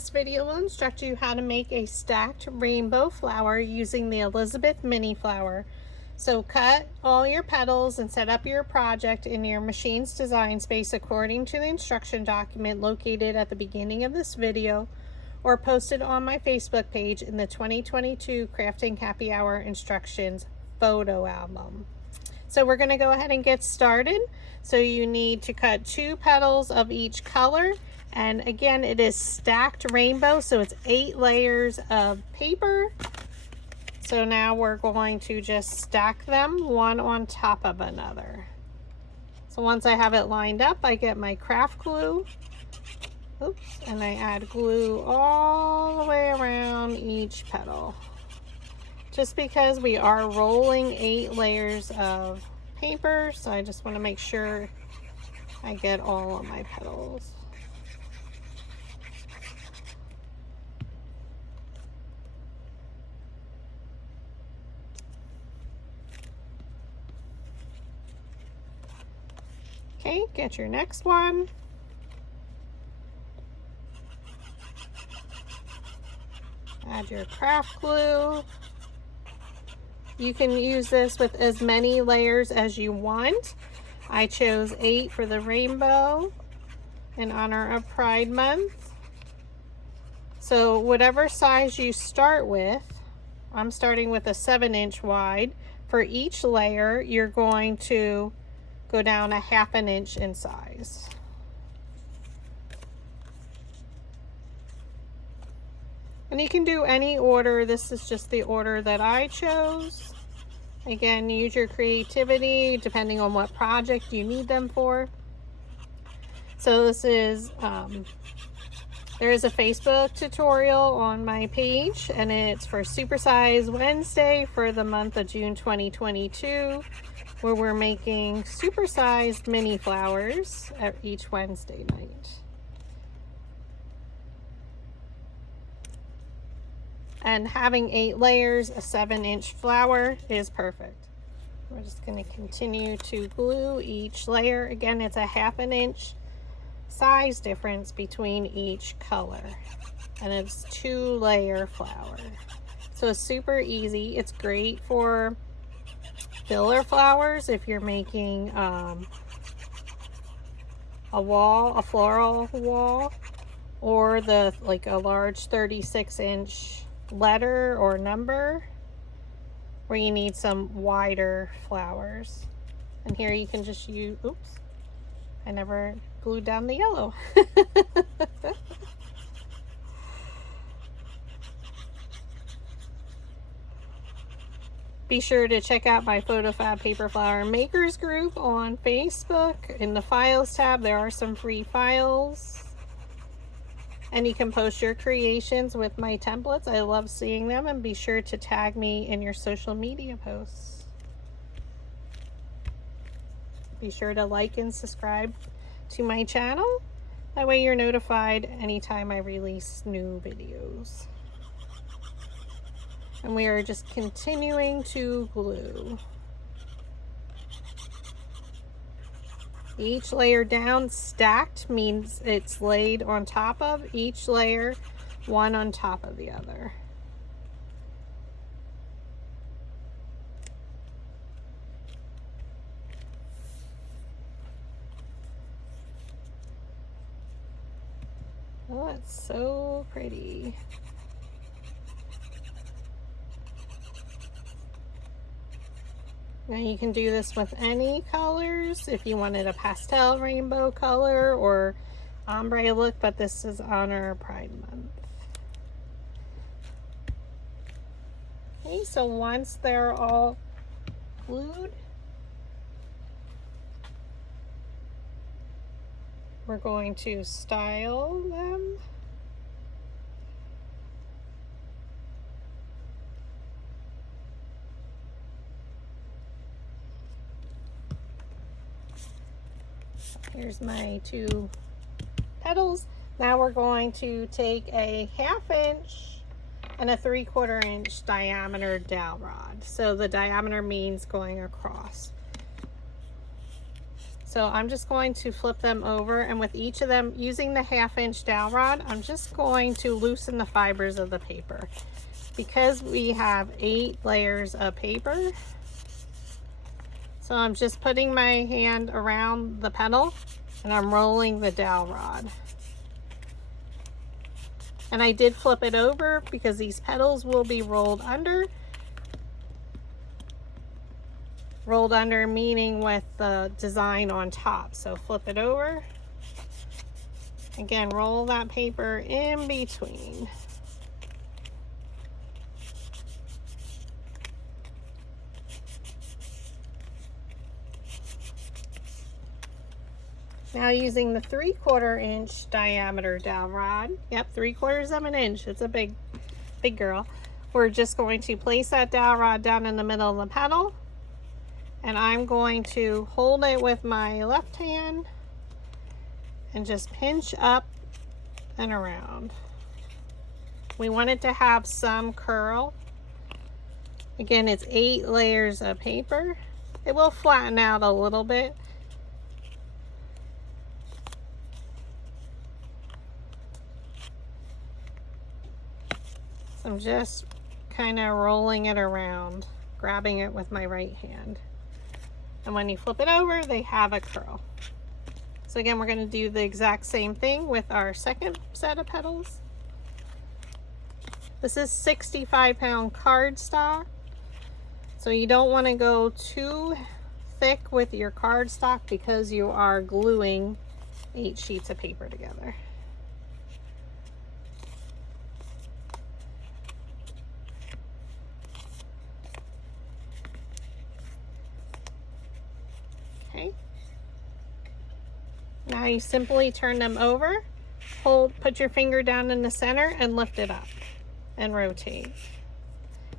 This video will instruct you how to make a stacked rainbow flower using the Elizabeth mini flower. So cut all your petals and set up your project in your machine's design space according to the instruction document located at the beginning of this video or posted on my Facebook page in the 2022 Crafting Happy Hour Instructions photo album. So we're going to go ahead and get started. So you need to cut 2 petals of each color. And again, it is stacked rainbow, so it's 8 layers of paper. So now we're going to just stack them one on top of another. So once I have it lined up, I get my craft glue. Oops, and I add glue all the way around each petal. Just because we are rolling 8 layers of paper, so I just want to make sure I get all of my petals. Okay, get your next one. Add your craft glue. You can use this with as many layers as you want. I chose 8 for the rainbow in honor of Pride Month. So whatever size you start with, I'm starting with a 7-inch wide. For each layer, you're going to go down a 1/2 inch in size. And you can do any order. This is just the order that I chose. Again, use your creativity depending on what project you need them for. So this is, there is a Facebook tutorial on my page, and it's for Supersize Wednesday for the month of June 2022, where we're making supersized mini flowers at each Wednesday night. And having 8 layers, a 7-inch flower is perfect. We're just going to continue to glue each layer. Again, it's a 1/2 inch size difference between each color. And it's 2-layer flower. So it's super easy. It's great for filler flowers if you're making a wall, a floral wall, or like a large 36-inch letter or number where you need some wider flowers. And here you can just use, oops, I never glued down the yellow. Be sure to check out my PhotoFab Paper Flower Makers group on Facebook. In the Files tab, there are some free files. And you can post your creations with my templates. I love seeing them. And be sure to tag me in your social media posts. Be sure to like and subscribe to my channel. That way you're notified anytime I release new videos. And we are just continuing to glue. Each layer down stacked means it's laid on top of each layer, one on top of the other. Oh, it's so pretty. Now you can do this with any colors if you wanted a pastel rainbow color or ombre look, but this is honor Pride Month. Okay, so once they're all glued, we're going to style them. Here's my 2 petals. Now we're going to take a 1/2 inch and a 3/4 inch diameter dowel rod. So the diameter means going across. So I'm just going to flip them over, and with each of them, using the 1/2 inch dowel rod, I'm just going to loosen the fibers of the paper. Because we have 8 layers of paper, so I'm just putting my hand around the petal and I'm rolling the dowel rod. And I did flip it over because these petals will be rolled under. Rolled under meaning with the design on top. So flip it over. Again, roll that paper in between. Now using the 3/4 inch diameter dowel rod, yep, 3/4 of an inch, it's a big girl. We're just going to place that dowel rod down in the middle of the petal, and I'm going to hold it with my left hand and just pinch up and around. We want it to have some curl. Again, it's 8 layers of paper. It will flatten out a little bit. So I'm just kind of rolling it around, grabbing it with my right hand. And when you flip it over, they have a curl. So again, we're going to do the exact same thing with our second set of petals. This is 65-pound cardstock. So you don't want to go too thick with your cardstock because you are gluing 8 sheets of paper together. Okay. Now you simply turn them over, put your finger down in the center and lift it up and rotate.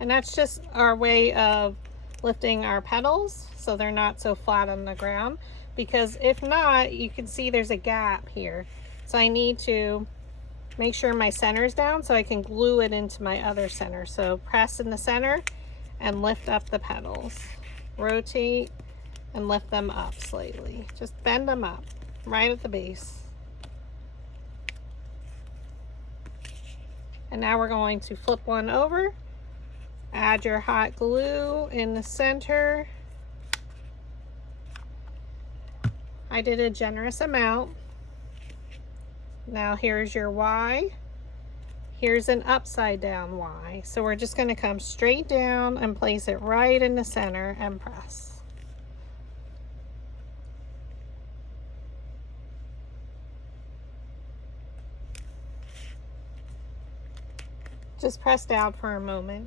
And that's just our way of lifting our petals so they're not so flat on the ground, because if not, you can see there's a gap here. So I need to make sure my center's down so I can glue it into my other center. So press in the center and lift up the petals. Rotate and lift them up slightly. Just bend them up right at the base. And now we're going to flip one over, add your hot glue in the center. I did a generous amount. Now here's your Y. Here's an upside down Y. So we're just going to come straight down and place it right in the center and press. Just press down for a moment.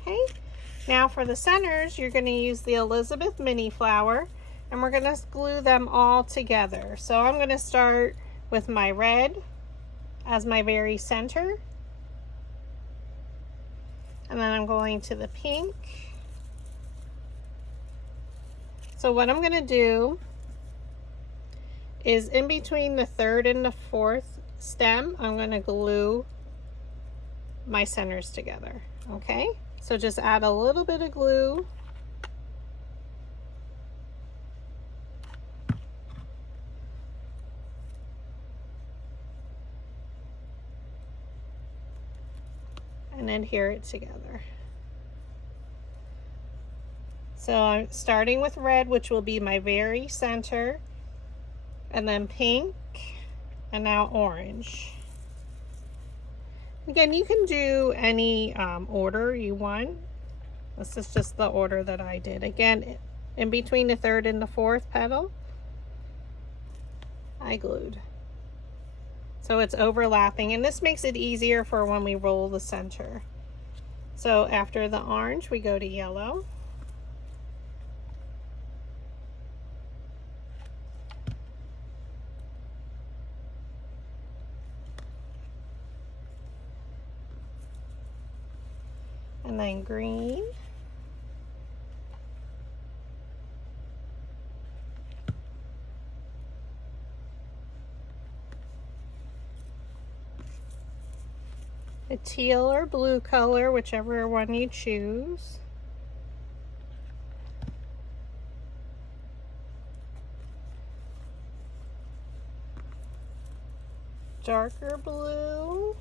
Okay, now for the centers, you're going to use the Elizabeth mini flower, and we're going to glue them all together. So I'm going to start with my red as my very center, and then I'm going to the pink. So what I'm going to do is in between the 3rd and the 4th stem, I'm going to glue my centers together. Okay, so just add a little bit of glue. And adhere it together. So I'm starting with red, which will be my very center, and then pink, and now orange. Again, you can do any order you want. This is just the order that I did. Again, in between the 3rd and the 4th petal, I glued. So it's overlapping, and this makes it easier for when we roll the center. So after the orange, we go to yellow. And then green. a teal or blue color, whichever one you choose. Darker blue.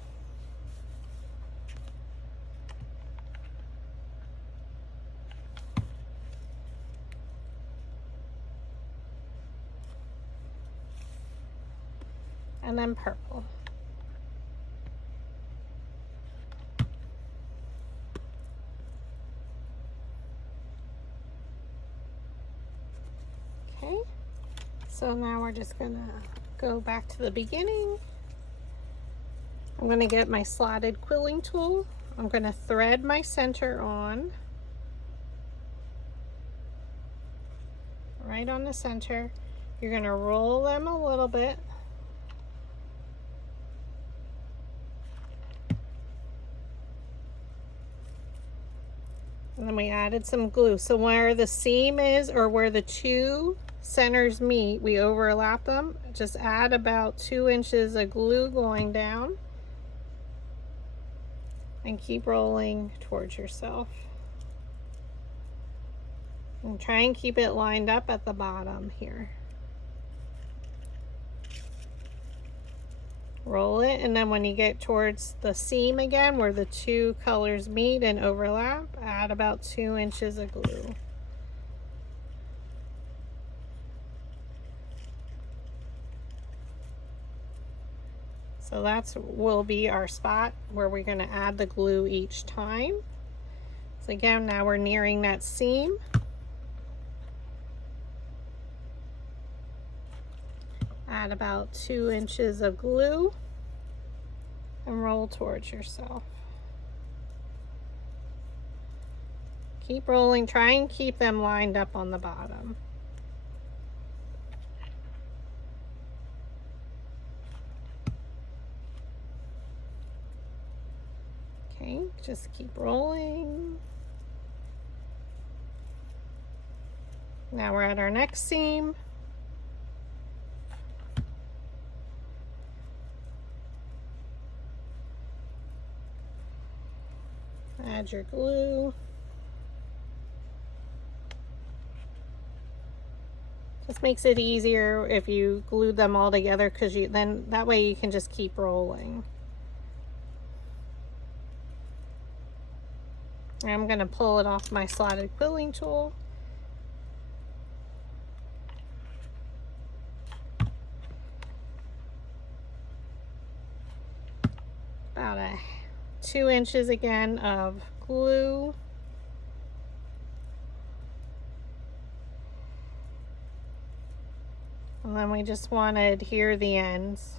And then purple. Okay, so now we're just gonna go back to the beginning. I'm gonna get my slotted quilling tool. I'm gonna thread my center on, right on the center. You're gonna roll them a little bit. And then we added some glue. So where the seam is, or where the two centers meet, we overlap them. Just add about 2 inches of glue going down. And keep rolling towards yourself. And try and keep it lined up at the bottom here. Roll it, and then when you get towards the seam again, where the two colors meet and overlap, add about 2 inches of glue. So that's will be our spot where we're going to add the glue each time. So again, now we're nearing that seam. Add about 2 inches of glue and roll towards yourself. Keep rolling, try and keep them lined up on the bottom. Okay, just keep rolling. Now we're at our next seam. Add your glue. Just makes it easier if you glue them all together, because then that way you can just keep rolling. I'm going to pull it off my slotted quilling tool. About 2 inches again of glue. And then we just want to adhere the ends.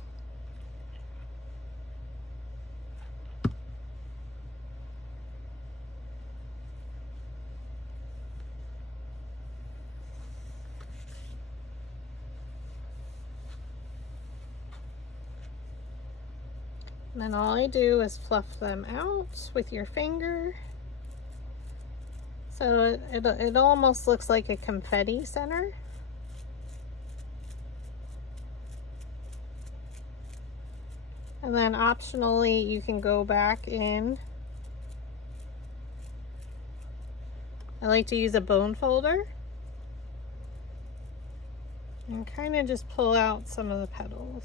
And then all I do is fluff them out with your finger. So it almost looks like a confetti center. And then optionally, you can go back in. I like to use a bone folder and kind of just pull out some of the petals.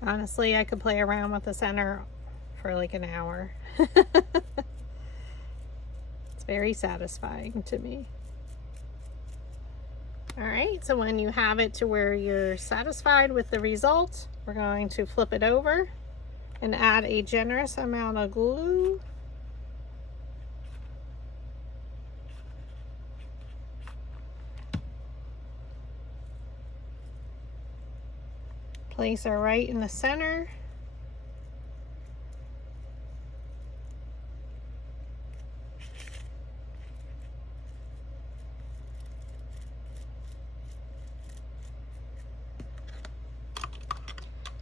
Honestly, I could play around with the center for like an hour. It's very satisfying to me. All right, so when you have it to where you're satisfied with the result, we're going to flip it over and add a generous amount of glue. Place her right in the center.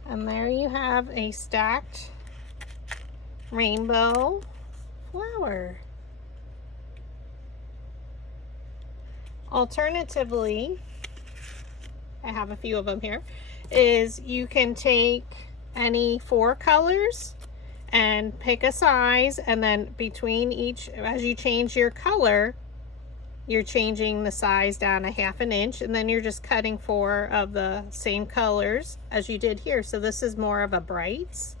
And there you have a stacked rainbow flower. Alternatively, I have a few of them here, is you can take any 4 colors and pick a size, and then between each, as you change your color, you're changing the size down a 1/2 inch, and then you're just cutting 4 of the same colors as you did here. So this is more of a brights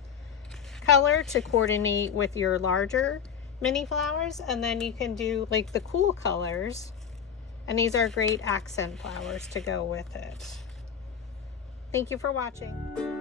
color to coordinate with your larger mini flowers, and then you can do like the cool colors, and these are great accent flowers to go with it. Thank you for watching.